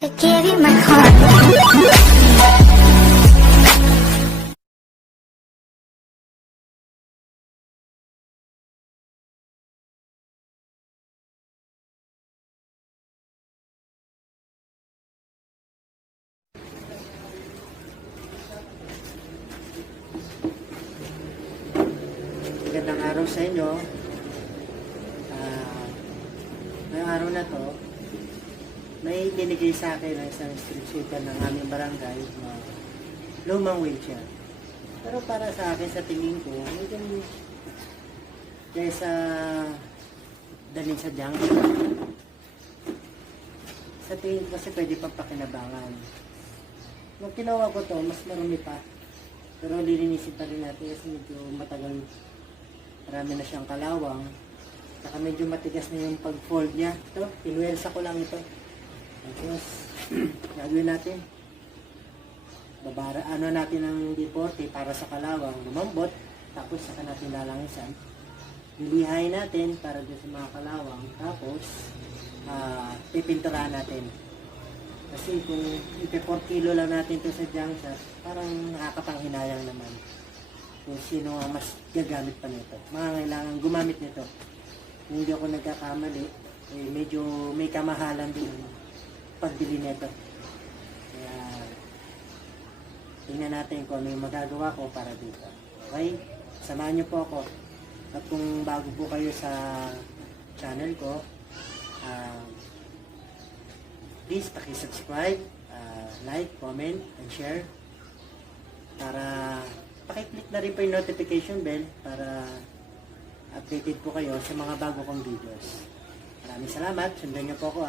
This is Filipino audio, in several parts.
I give you my heart. Magandang araw sa inyo. Ngayong araw na to, may binigay sa akin ng isang street sweeper ng aming barangay na lumang wheelchair. Pero para sa akin, sa tingin ko, medyo kaysa dalhin sa junk, sa tingin ko kasi pwede pang pakinabangan. Nung kinuha ko to, mas marumi pa. Pero lilinisin pa rin natin kasi medyo matagal. Marami na siyang kalawang. Saka medyo matigas na yung pag-fold niya. Ito, pinuwersa ko lang ito. Tapos, gagawin natin. Babara, natin ng D40 para sa kalawang. Lumambot. Tapos, saka natin lalangisan. Lilihain natin para doon sa mga kalawang. Tapos, pipinturahan natin. Kasi kung ipe 4 kilo lang natin ito sa junk shop, parang nakakapanghinayang naman. Kung sino ang mas gagamit pa nito. Kailangan gumamit nito. Kung hindi ako nagkakamali, medyo may kamahalan din ang pagbili nito. Kaya, tingnan natin kung ano yung magagawa ko para dito. Okay? Samahan niyo po ako. At kung bago po kayo sa channel ko, please paki-subscribe, like, comment, and share para paki-click na rin po yung notification bell para updated po kayo sa mga bago kong videos. Maraming salamat. Sundan niyo po ako .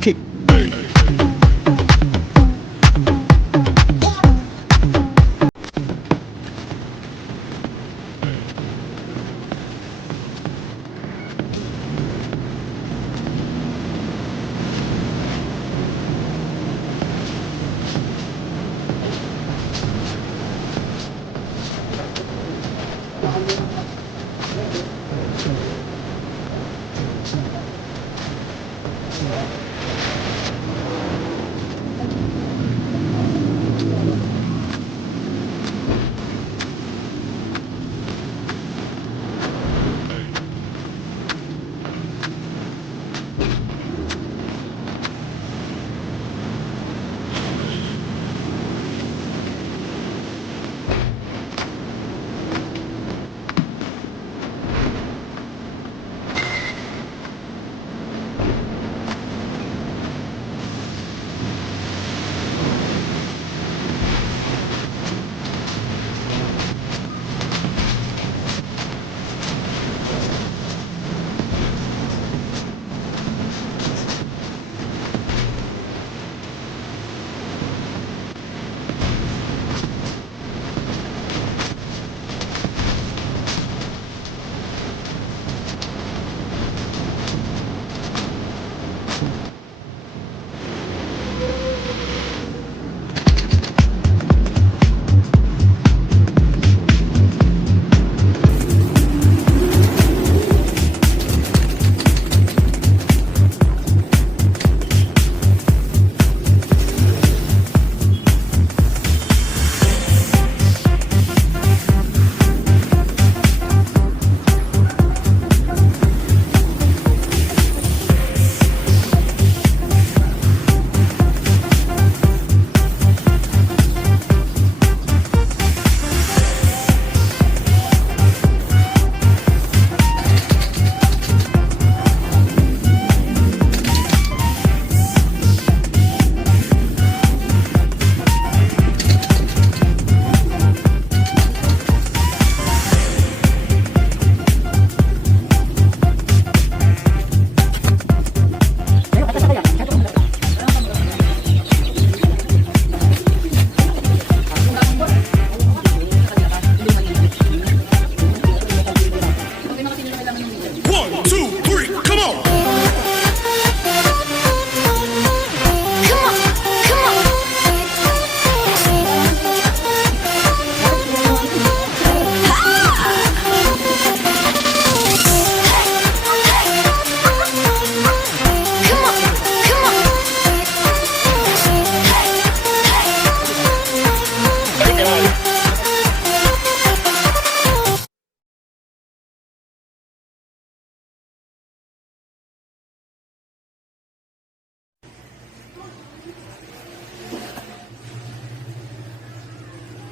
Kick.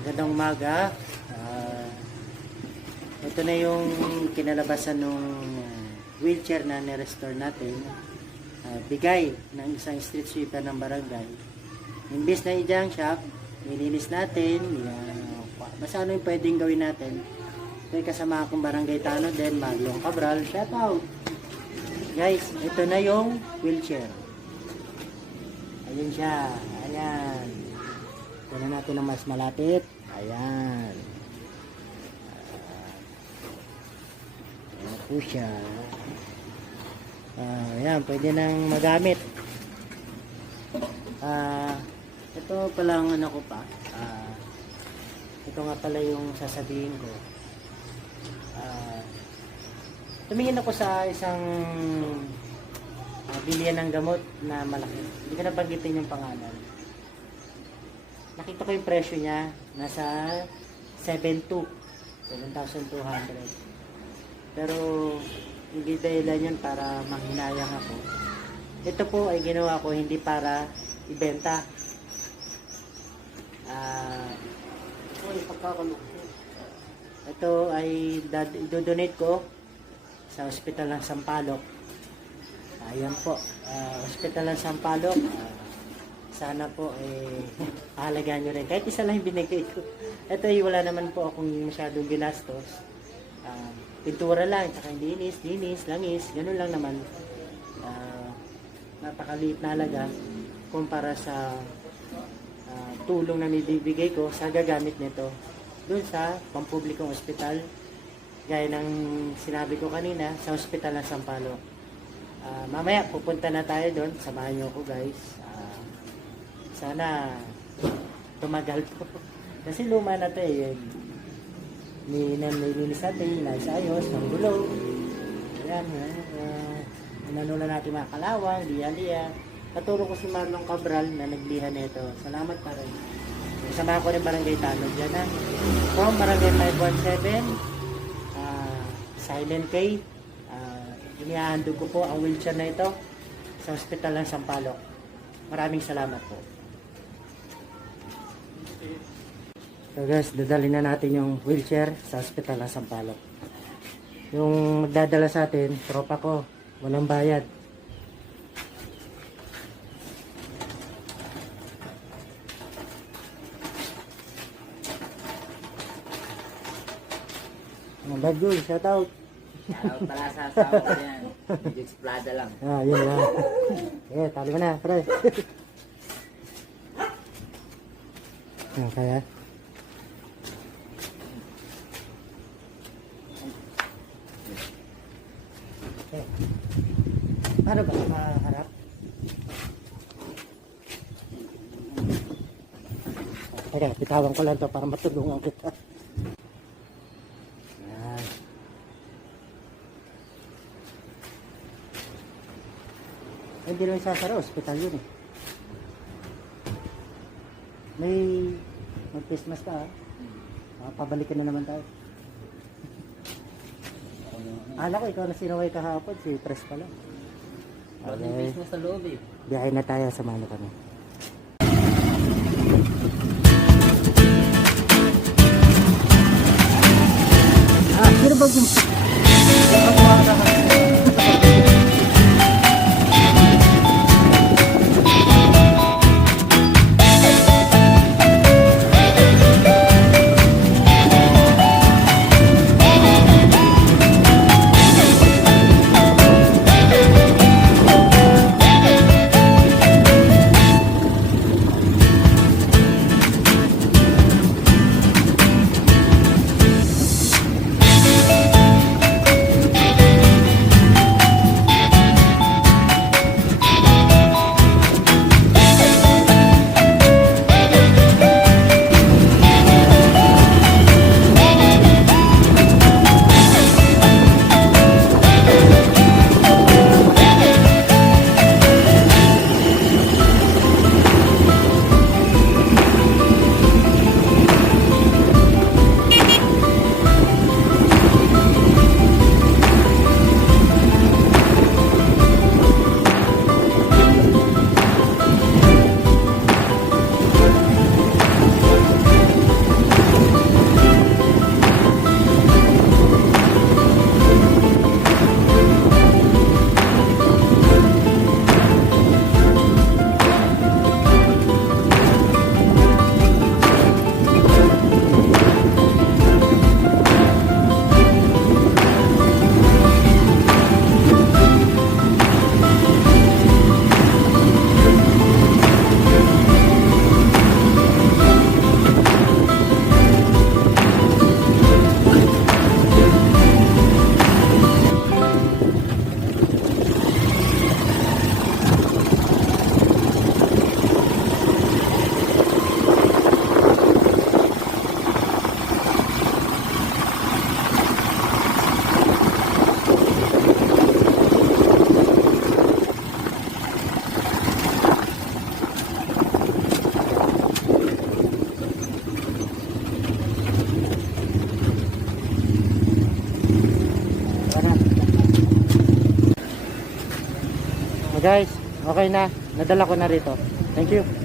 Magandang umaga. Ito na yung kinalabasan ng wheelchair na nirestore natin. Bigay ng isang street sweeper ng barangay. Imbis na i-junk shop, nilinis natin, Basta ano yung pwedeng gawin natin. May kasama akong barangay Tanod din, Marlon Cabral, shout out. Guys, ito na yung wheelchair. Ayun siya, ayan. Kunin natin ng mas malapit. Ayan. Ayan po siya. Ayan, pwede nang magamit. Ito pala ang ano ko pa. Ito nga pala yung sasabihin ko. Tumingin ako sa isang bilihan ng gamot na malaki. Hindi ko nabanggitin yung pangalan. Nakita ko yung presyo niya. Nasa 7,200. Pero hindi dahilan yun para manghinayang ako. Ito po ay ginawa ko hindi para ibenta. Ito ay idodonate ko sa Hospital ng Sampaloc. Ayan po, Hospital ng Sampaloc. Sana po pahalagaan nyo rin. Kahit isa lang yung binigay ko. Ito ay wala naman po akong masyadong ginastos. Pintura lang, tsaka linis, langis, ganun lang naman. Napakaliit na halaga kumpara sa tulong na nibibigay ko sa gagamit nito dun sa pampublikong ospital, gaya ng sinabi ko kanina, sa Hospital ng Sampaloc. Mamaya pupunta na tayo doon, samahan nyo ako guys. Sana tumagal po kasi luma na ito nilinis natin, naisayos, ng gulo. Ayan, inanula natin mga kalawang, liya-liya. Katuro ko si Marlon Cabral na nagliha nito. Salamat pa rin. Kasama ko rin Barangay Tanod dyan ha. From Barangay 517, Silent K. Inihahandog ko po ang wheelchair na ito sa Hospital ng Sampaloc. Maraming salamat po. So guys, dadalhin na natin yung wheelchair sa Hospital ng Sampaloc. Yung magdadala sa atin, tropa ko, walang bayad. Bad Jules, shout out. Shoutout pala sa asawa ko yan. Medyo eksplada lang. Yun lang. Tali mo na, pre. Kaya? Paano ba maharap? Teka, bitawan ko lang to para matulungan kita. Hindi naman sasara, hospital yun May mag-Christmas ka pabalikan na naman tayo. Ala ko, ikaw na sinaway kahapon, si Pres pala. Wala yung business sa loob eh. Biyahe na tayo, samahan na kami. Sino ba Tara. Guys, okay na. Nadala ko na rito. Thank you.